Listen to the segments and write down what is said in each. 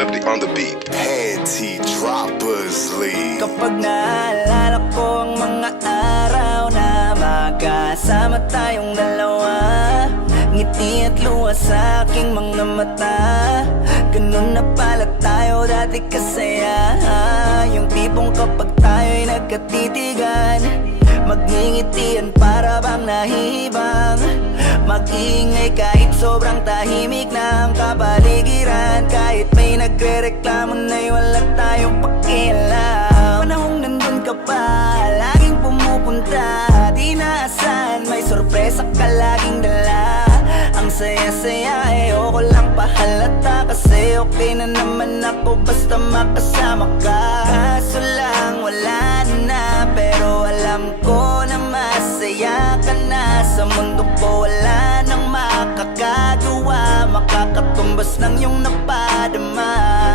Swifty on the beat. Panty Droppers League. Kapag naalala ko ang mga araw na magkasama tayong dalawa, ngiti at luha sa aking mga mata. Ganun na pala tayo dati kasaya. Yung tipong kapag tayo'y nagkatitigan, magngingitian para bang nahihibang. Mag-iingay kahit sobrang tahimik na ang kapaligiran. Kahit may nagre-reklamo na'y wala tayong pakialam. Panahong nandun ka pa, laging pumupunta, di naasan, may sorpresa ka laging dala. Ang saya-saya, ayoko lang pahalata, kasi okay na naman ako basta makasama ka. Kaso lang wala na, pero alam ko na masaya ka na. Sa mundo ko wala nang makakagawa, makakatumbas ng iyong napadama.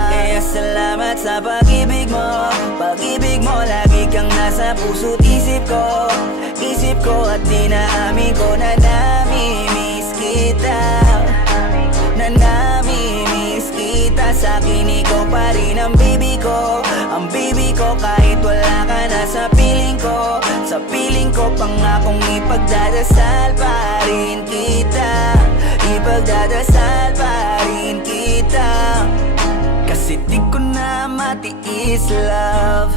Kaya salamat sa pag-ibig mo, pag-ibig mo. Lagi kang nasa puso't isip ko, isip ko. At di naamin ko na nami-miss kita, na nami-miss kita. Sa'kin ikaw pa rin ang baby ko, ang baby ko. Kahit wala ka na sa piling ko, sa piling ko, pangakong ipagdadasal pa rin kita, ipagdadasal pa rin kita. Kasi di ko na matiis, love,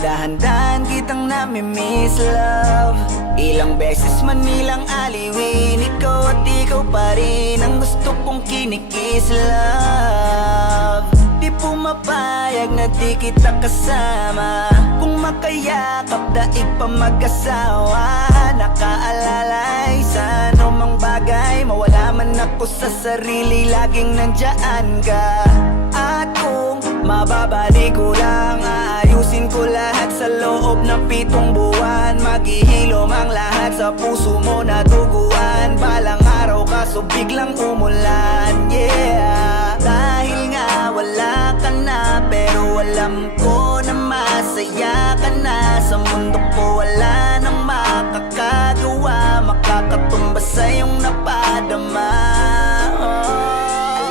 dahan-dahan kitang nami-miss, love. Ilang beses man nilang aliwin, ikaw at ikaw pa rin ang gusto kong kinikis, love. Di pumapayag na di kita kasama, kung makayakap daig pa mag-asawa. Nakaalalay sa anumang bagay, mawala man ako sa sarili, laging nandyan ka. At kung mababalik ko lang, aayusin ko lahat sa loob ng 7 buwan. Maghihilom ang lahat sa puso mo na duguan. Balang araw kaso biglang umulan, yeah. Dahil nga wala ka na, pero alam ko na masaya ka na. Sa mundo ko wala nang makakagawa, makakatumbas sa iyong napadama.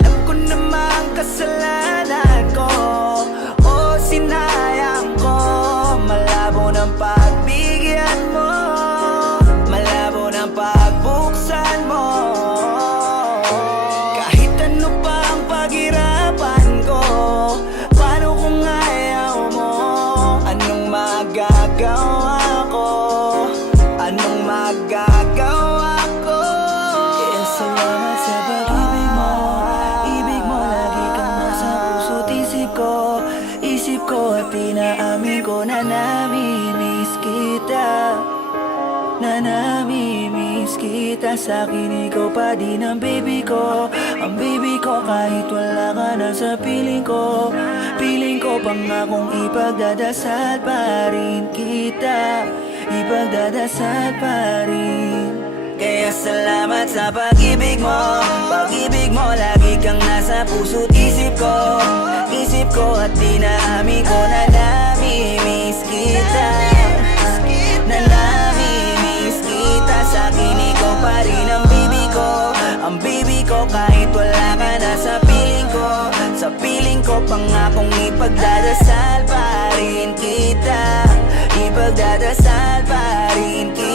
Alam ko namang kasalanan ko, o sinayang ko. Malabo ng pagbigyan mo, malabo ng pagbuksan mo. Kahit ano pa ang paghirapan ko, paano kung ayaw mo? Anong magagawa ko? Anong magagawa ko? Kaya salamat sa pag-ibig mo, ibig mo. Lagi kang nasa puso't isip ko, isip ko. At inaamin ko na nami-miss kita, na nami-miss kita. Sa'kin ikaw pa din ang baby ko, ang baby ko. Kahit wala ka na sa piling ko, piling ko. Pangakong ipagdadasal pa rin kita, ipagdadasal pa rin. Kaya salamat sa pag-ibig mo, pag-ibig mo. Lagi kang nasa puso't isip ko, isip ko. At di naamin ko na nami-miss kita, na nami-miss kita. Sa'kin ikaw pa rin ang baby ko, ang baby ko. Kahit wala ka na sa piling ko, sa piling ko. Pangakong ipagdadasal pa rin kita, ipagdadasal pa rin kita.